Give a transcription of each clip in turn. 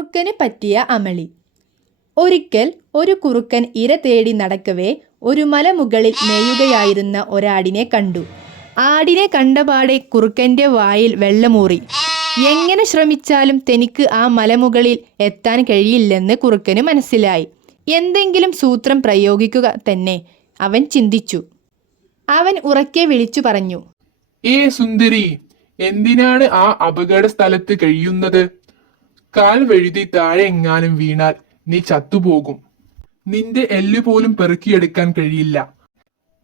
കുറുക്കന് പറ്റിയ അമളി. ഒരിക്കൽ ഒരു കുറുക്കൻ ഇര തേടി നടക്കവേ ഒരു മലമുകളിൽ മേയുകയായിരുന്ന ഒരാടിനെ കണ്ടു. ആടിനെ കണ്ടപാടെ കുറുക്കന്റെ വായിൽ വെള്ളമൂറി. എങ്ങനെ ശ്രമിച്ചാലും തനിക്ക് ആ മലമുകളിൽ എത്താൻ കഴിയില്ലെന്ന് കുറുക്കന് മനസ്സിലായി. എന്തെങ്കിലും സൂത്രം പ്രയോഗിക്കുക തന്നെ അവൻ ചിന്തിച്ചു. അവൻ ഉറക്കെ വിളിച്ചു പറഞ്ഞു. ഏ സുന്ദരി എന്തിനാണ് ആ അപകട സ്ഥലത്ത് കഴിയുന്നത്? കാൽ വഴുതി താഴെ എങ്ങാനും വീണാൽ നീ ചത്തുപോകും. നിന്റെ എല്ല് പോലും പെറുക്കിയെടുക്കാൻ കഴിയില്ല.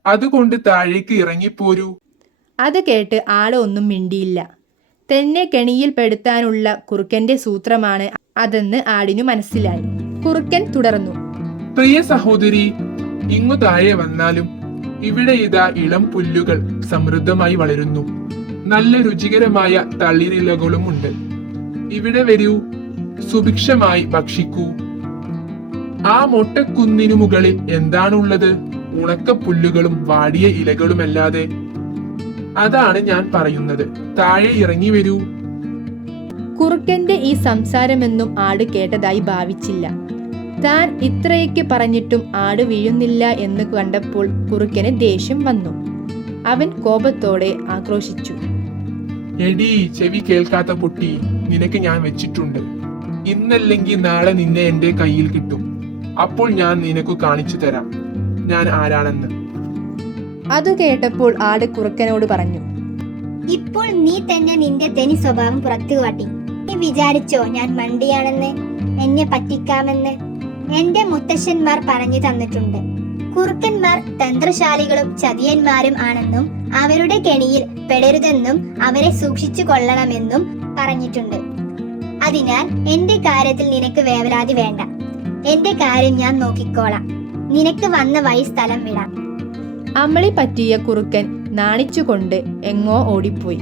അതുകൊണ്ട് താഴേക്ക് ഇറങ്ങിപ്പോരൂ. അത് കേട്ട് ആൾ ഒന്നും മിണ്ടിയില്ല. തന്നെ കെണിയിൽ പെടുത്താനുള്ള കുറുക്കന്റെ സൂത്രമാണ് അതെന്ന് ആടിനു മനസ്സിലായി. കുറുക്കൻ തുടർന്നു. പ്രിയ സഹോദരി ഇങ്ങു താഴെ വന്നാലും ഇവിടെ ഇതാ ഇളം പുല്ലുകൾ സമൃദ്ധമായി വളരുന്നു. നല്ല രുചികരമായ തളിരിലകളുമുണ്ട് ഇവിടെ വരൂ. സുഭിക്ഷമായി ഭക്ഷിക്കൂ. ആ മൊട്ടക്കുന്നിനു മുകളിൽ എന്താണുള്ളത്? ഉണക്കപ്പുല്ലുകളും വാടിയ ഇലകളുമല്ലാതെ. അതാണ് ഞാൻ പറയുന്നത്. താഴെ ഇറങ്ങി വരൂ. കുറുക്കന്റെ ഈ സംസാരമെന്നും ആട് കേട്ടതായി ഭാവിച്ചില്ല. താൻ ഇത്രയൊക്കെ പറഞ്ഞിട്ടും ആട് വീഴുന്നില്ല എന്ന് കണ്ടപ്പോൾ കുറുക്കന് ദേഷ്യം വന്നു. അവൻ കോപത്തോടെ ആക്രോശിച്ചു. എടീ ചെവി കേൾക്കാത്ത പൊട്ടി നിനക്ക് ഞാൻ വെച്ചിട്ടുണ്ട്. ഇന്നല്ലെങ്കിൽ നാളെ നിന്നെ എന്റെ കയ്യിൽ കിട്ടും. അപ്പോൾ ഞാൻ നിനക്ക് കാണിച്ചു തരാം. ഞാൻ ആരാണെന്ന്. അത് കേട്ടപ്പോൾ ആട് കുറുക്കനോട് പറഞ്ഞു ഇപ്പോൾ നീ തന്നെ നിന്റെ തനി സ്വഭാവം പുറത്തു കാട്ടി. നീ വിചാരിച്ചോ ഞാൻ മണ്ടിയാണെന്ന് എന്നെ പറ്റിക്കാമെന്ന്. എന്റെ മുത്തശ്ശന്മാർ പറഞ്ഞു തന്നിട്ടുണ്ട്. കുറുക്കന്മാർ തന്ത്രശാലികളും ചതിയന്മാരും ആണെന്നും അവരുടെ കെണിയിൽ പെടരുതെന്നും അവരെ സൂക്ഷിച്ചു കൊള്ളണമെന്നും പറഞ്ഞിട്ടുണ്ട്. അതിനാൽ എന്റെ കാര്യത്തിൽ നിനക്ക് വേവലാതി വേണ്ട. എന്റെ കാര്യം ഞാൻ നോക്കിക്കോളാം. നിനക്ക് വന്ന വഴി സ്ഥലം വിടാം. അമളി പറ്റിയ കുറുക്കൻ നാണിച്ചുകൊണ്ട് എങ്ങോ ഓടിപ്പോയി.